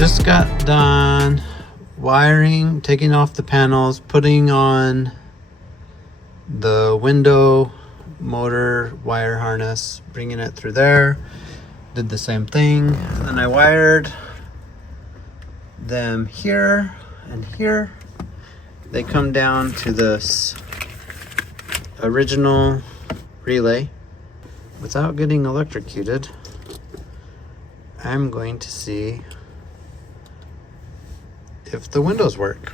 Just got done wiring, taking off the panels, putting on the window motor wire harness, bringing it through there. Did the same thing, and then I wired them here and here. They come down to this original relay. Without getting electrocuted, I'm going to see if the windows work.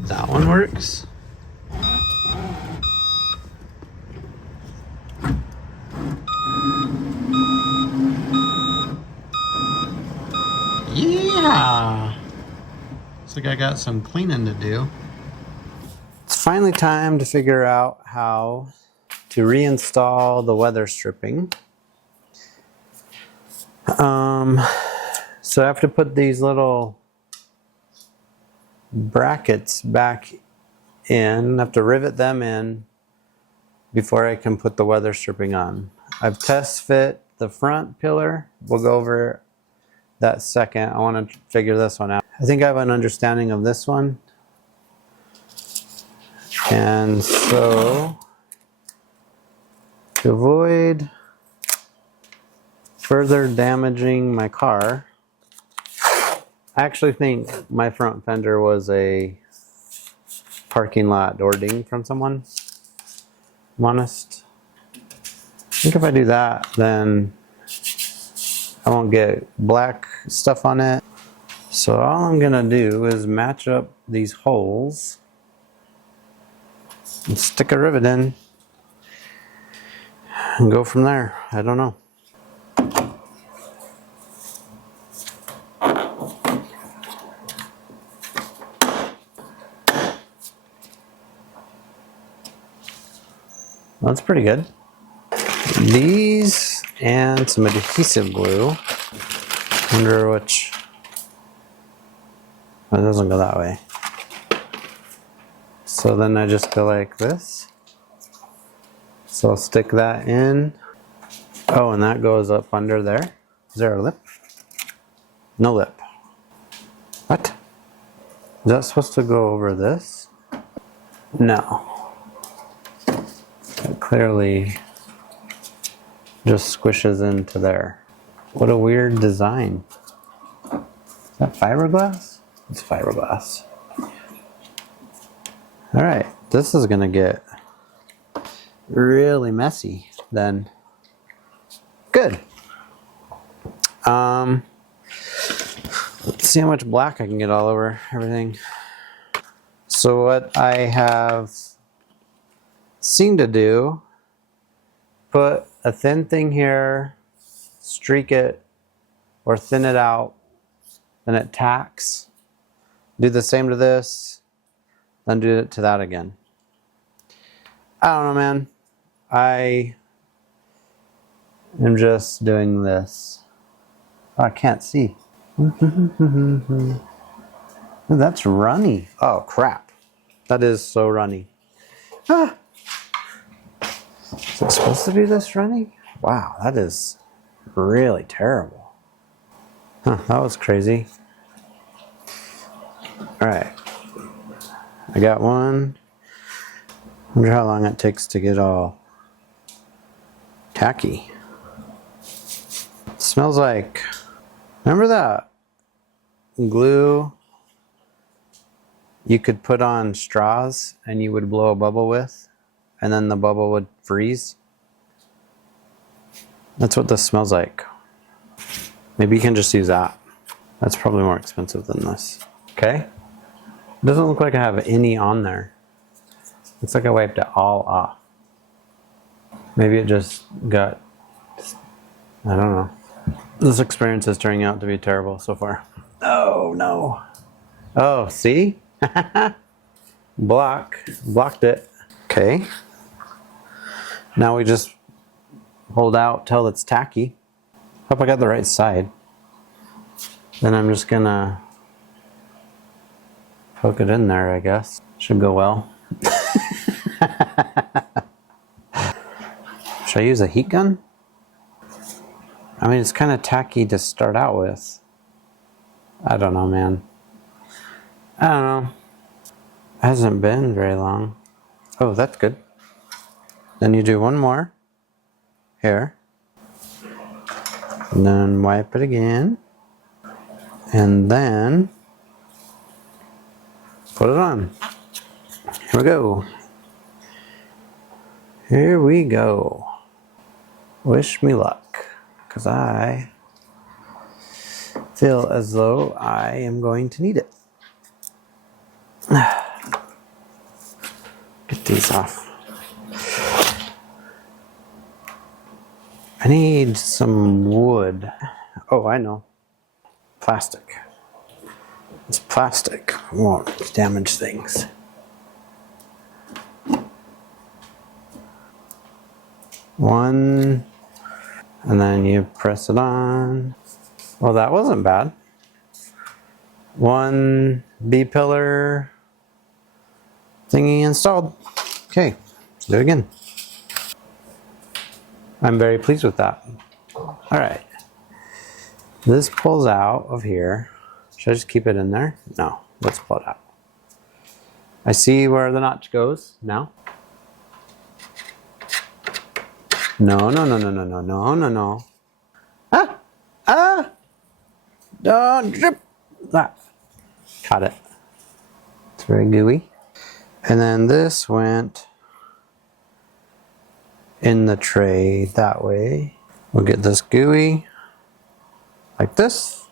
That one works. Yeah! Looks like I got some cleaning to do. It's finally time to figure out how to reinstall the weather stripping. So I have to put these little brackets back in. I have to rivet them in before I can put the weather stripping on. I've test fit the front pillar. We'll go over that second. I want to figure this one out. I think I have an understanding of this one. And so, to avoid further damaging my car, I actually think my front fender was a parking lot door ding from someone. I'm honest. I think if I do that, then I won't get black stuff on it. So all I'm gonna do is match up these holes and stick a rivet in and go from there. I don't know. That's pretty good. These and some adhesive glue. Wonder which. Oh, it doesn't go that way. So then I just go like this. So I'll stick that in. Oh, and that goes up under there. Is there a lip? No lip. What? Is that supposed to go over this? No. It clearly just squishes into there. What a weird design. Is that fiberglass? It's fiberglass. All right, this is gonna get really messy then. Good. Let's see how much black I can get all over everything. So what I have seen to do, put a thin thing here, streak it or thin it out, then it tacks. Do the same to this, then do it to that again. I don't know, man. I am just doing this. Oh, I can't see. Ooh, that's runny. Oh, crap. That is so runny. Ah. Is it supposed to be this runny? Wow, that is really terrible. Huh, that was crazy. All right. I got one. I wonder how long it takes to get all tacky. It smells like, remember that glue you could put on straws and you would blow a bubble with, and then the bubble would freeze? That's what this smells like. Maybe you can just use that. That's probably more expensive than this. Okay. It doesn't look like I have any on there. Looks like I wiped it all off. Maybe it just got, I don't know. This experience is turning out to be terrible so far. Oh no. Oh, see? Blocked it. Okay. Now we just hold out till it's tacky. Hope I got the right side. Then I'm just gonna hook it in there, I guess. Should go well. Should I use a heat gun? I mean, it's kind of tacky to start out with. I don't know, man. I don't know. It hasn't been very long. Oh, that's good. Then you do one more. Here. And then wipe it again. And then put it on. Here we go. Here we go. Wish me luck, because I feel as though I am going to need it. Get these off. I need some wood. Oh, I know. Plastic. It's plastic. Won't damage things. One, and then you press it on. Well, that wasn't bad. One B-pillar thingy installed. Okay, let's do it again. I'm very pleased with that. All right. This pulls out of here. Should I just keep it in there? No, let's pull it out. I see where the notch goes now. No, no, no, no, no, no, no, no, no. Ah! Ah! Don't drip! Ah. Caught it. It's very gooey. And then this went in the tray that way. We'll get this gooey like this.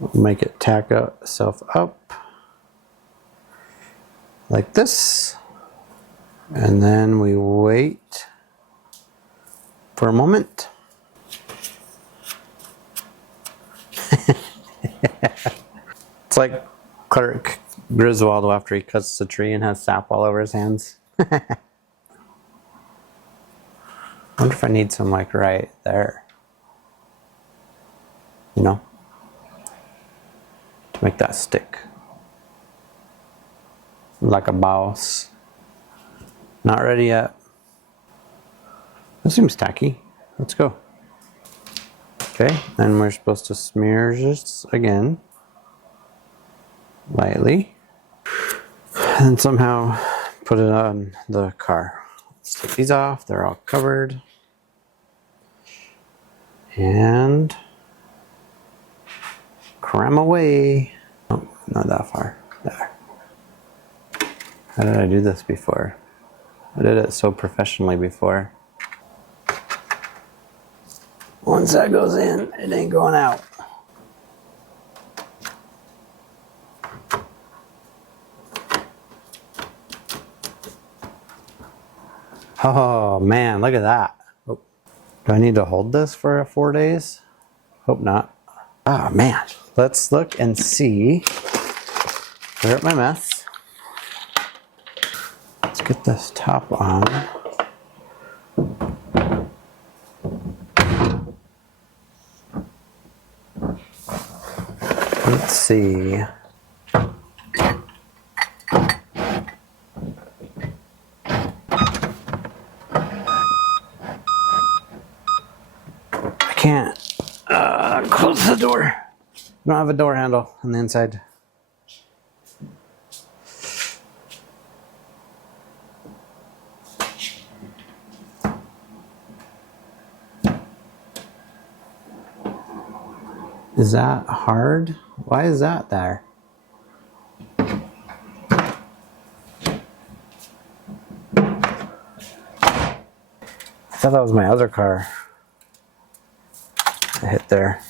We'll make it tack itself up like this. And then we wait for a moment. It's like Clark Griswold after he cuts the tree and has sap all over his hands. I wonder if I need some like right there. You know? To make that stick. Like a boss. Not ready yet. This seems tacky. Let's go. Okay, then we're supposed to smear this again. Lightly. And somehow put it on the car. Let's take these off. They're all covered. And cram away. Oh, not that far. There. How did I do this before? I did it so professionally before. Once that goes in, it ain't going out. Oh man, look at that. Oh. Do I need to hold this for 4 days? Hope not. Oh man, let's look and see. Clear up my mess. Let's get this top on. Let's see. I can't close the door. I don't have a door handle on the inside. Is that hard? Why is that there? I thought that was my other car. I hit there.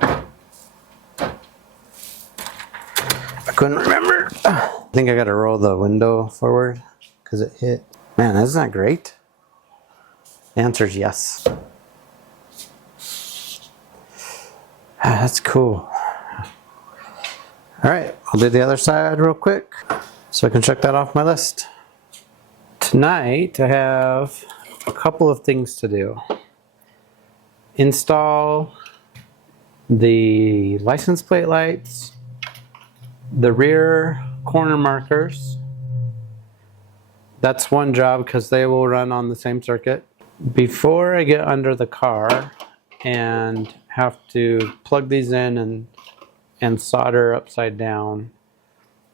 I couldn't remember. I think I gotta roll the window forward because it hit. Man, isn't that great? The answer is yes. That's cool. All right, I'll do the other side real quick so I can check that off my list. Tonight I have a couple of things to do. Install the license plate lights The rear corner markers, that's one job because they will run on the same circuit. Before I get under the car and have to plug these in and solder upside down,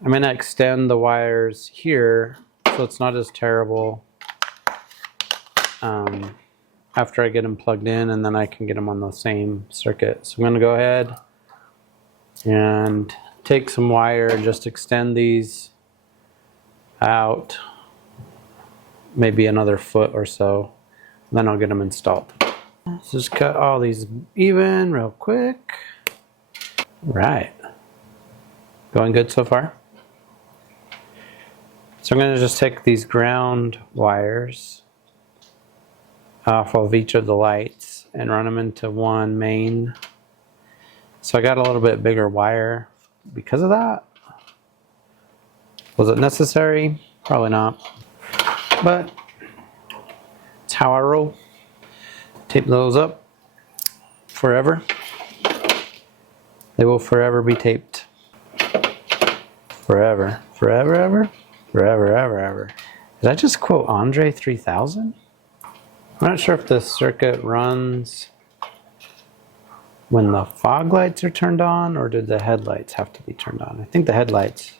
I'm going to extend the wires here so it's not as terrible after I get them plugged in, and then I can get them on the same circuit. So I'm going to go ahead and take some wire and just extend these out maybe another foot or so, then I'll get them installed. So just cut all these even real quick. Right, going good so far. So I'm going to just take these ground wires off of each of the lights and run them into one main. So I got a little bit bigger wire because of that. Was it necessary? Probably not. But it's how I roll. Tape those up forever. They will forever be taped. Forever. Forever, ever? Forever, ever, ever. Did I just quote Andre 3000? I'm not sure if this circuit runs when the fog lights are turned on, or did the headlights have to be turned on? I think the headlights.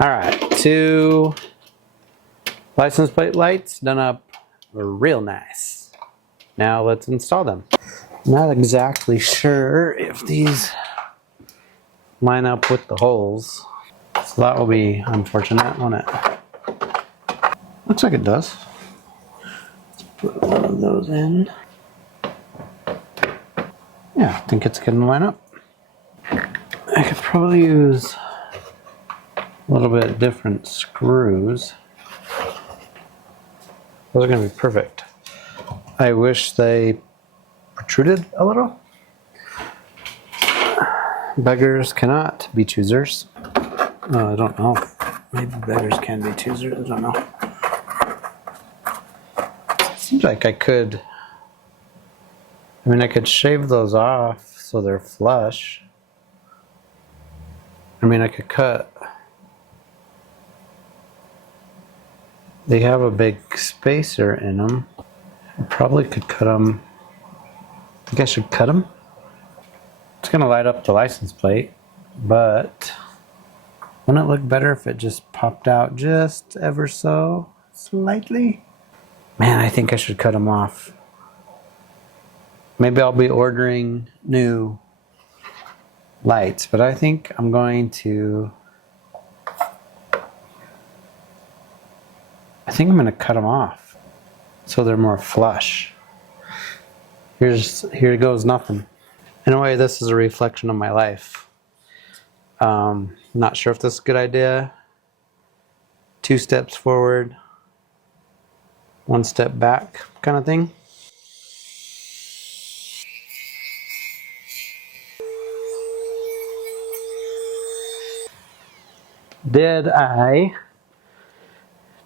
All right, 2 license plate lights done up real nice. Now let's install them. Not exactly sure if these line up with the holes, so that will be unfortunate, won't it? Looks like it does. Let's put one of those in. Yeah, I think it's gonna line up. I could probably use a little bit different screws. Those are gonna be perfect. I wish they protruded a little. Beggars cannot be choosers. I don't know. Maybe beggars can be choosers. I don't know. Seems like I could. I mean, I could shave those off so they're flush. I mean, I could cut. They have a big spacer in them. I probably could cut them. I think I should cut them. It's going to light up the license plate, but wouldn't it look better if it just popped out just ever so slightly? Man, I think I should cut them off. Maybe I'll be ordering new lights, but I think I'm going to cut them off so they're more flush. Here goes nothing. In a way, this is a reflection of my life. Not sure if this is a good idea. 2 steps forward, 1 step back kind of thing. Did I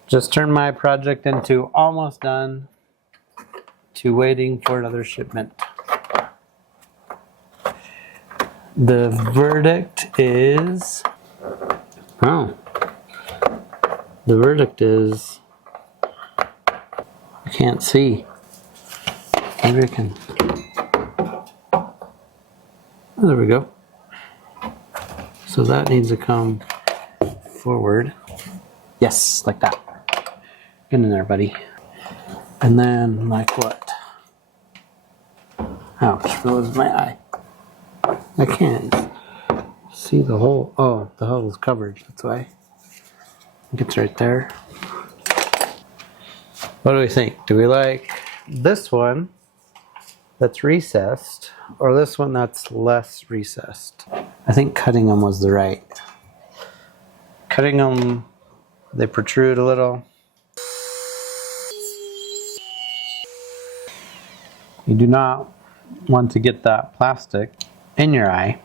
just turn my project into almost done to waiting for another shipment? The verdict is, the verdict is, I can't see. Maybe I can, oh, there we go. So that needs to come forward. Yes, like that. Get in there, buddy. And then, like what? Ouch, that was my eye. I can't see the hole. Oh, the hole is covered, that's why. I think it's right there. What do we think? Do we like this one that's recessed, or this one that's less recessed? I think cutting them was the right. Cutting them, they protrude a little. You do not want to get that plastic in your eye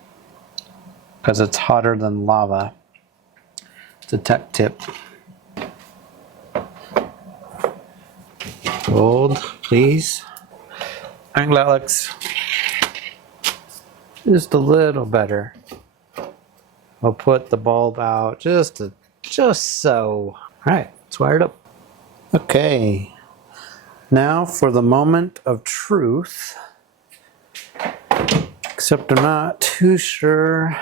because it's hotter than lava. It's a tech tip. Hold, please. I think that looks just a little better. I'll put the bulb out just so. All right, it's wired up. Okay, now for the moment of truth. Except I'm not too sure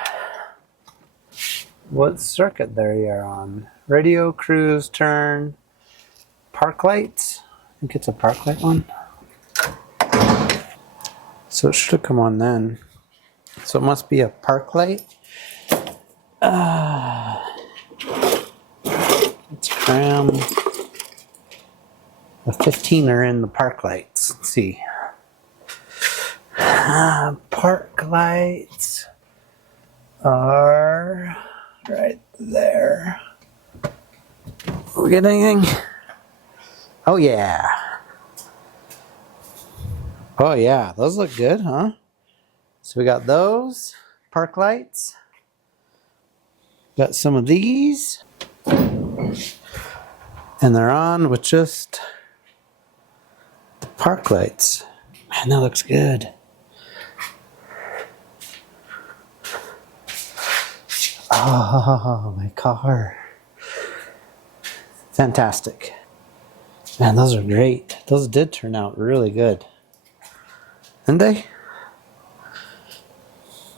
what circuit there you're on. Radio, cruise, turn, park lights. I think it's a park light one. So it should have come on then. So it must be a park light. Let's cram a 15er in the park lights. Let's see. Park lights are right there. We get anything? Oh yeah. Oh yeah, those look good, huh? So we got those park lights. Got some of these. And they're on with just the park lights. Man, that looks good. Oh, my car. Fantastic. Man, those are great. Those did turn out really good. Didn't they?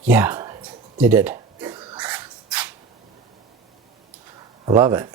Yeah, they did. I love it.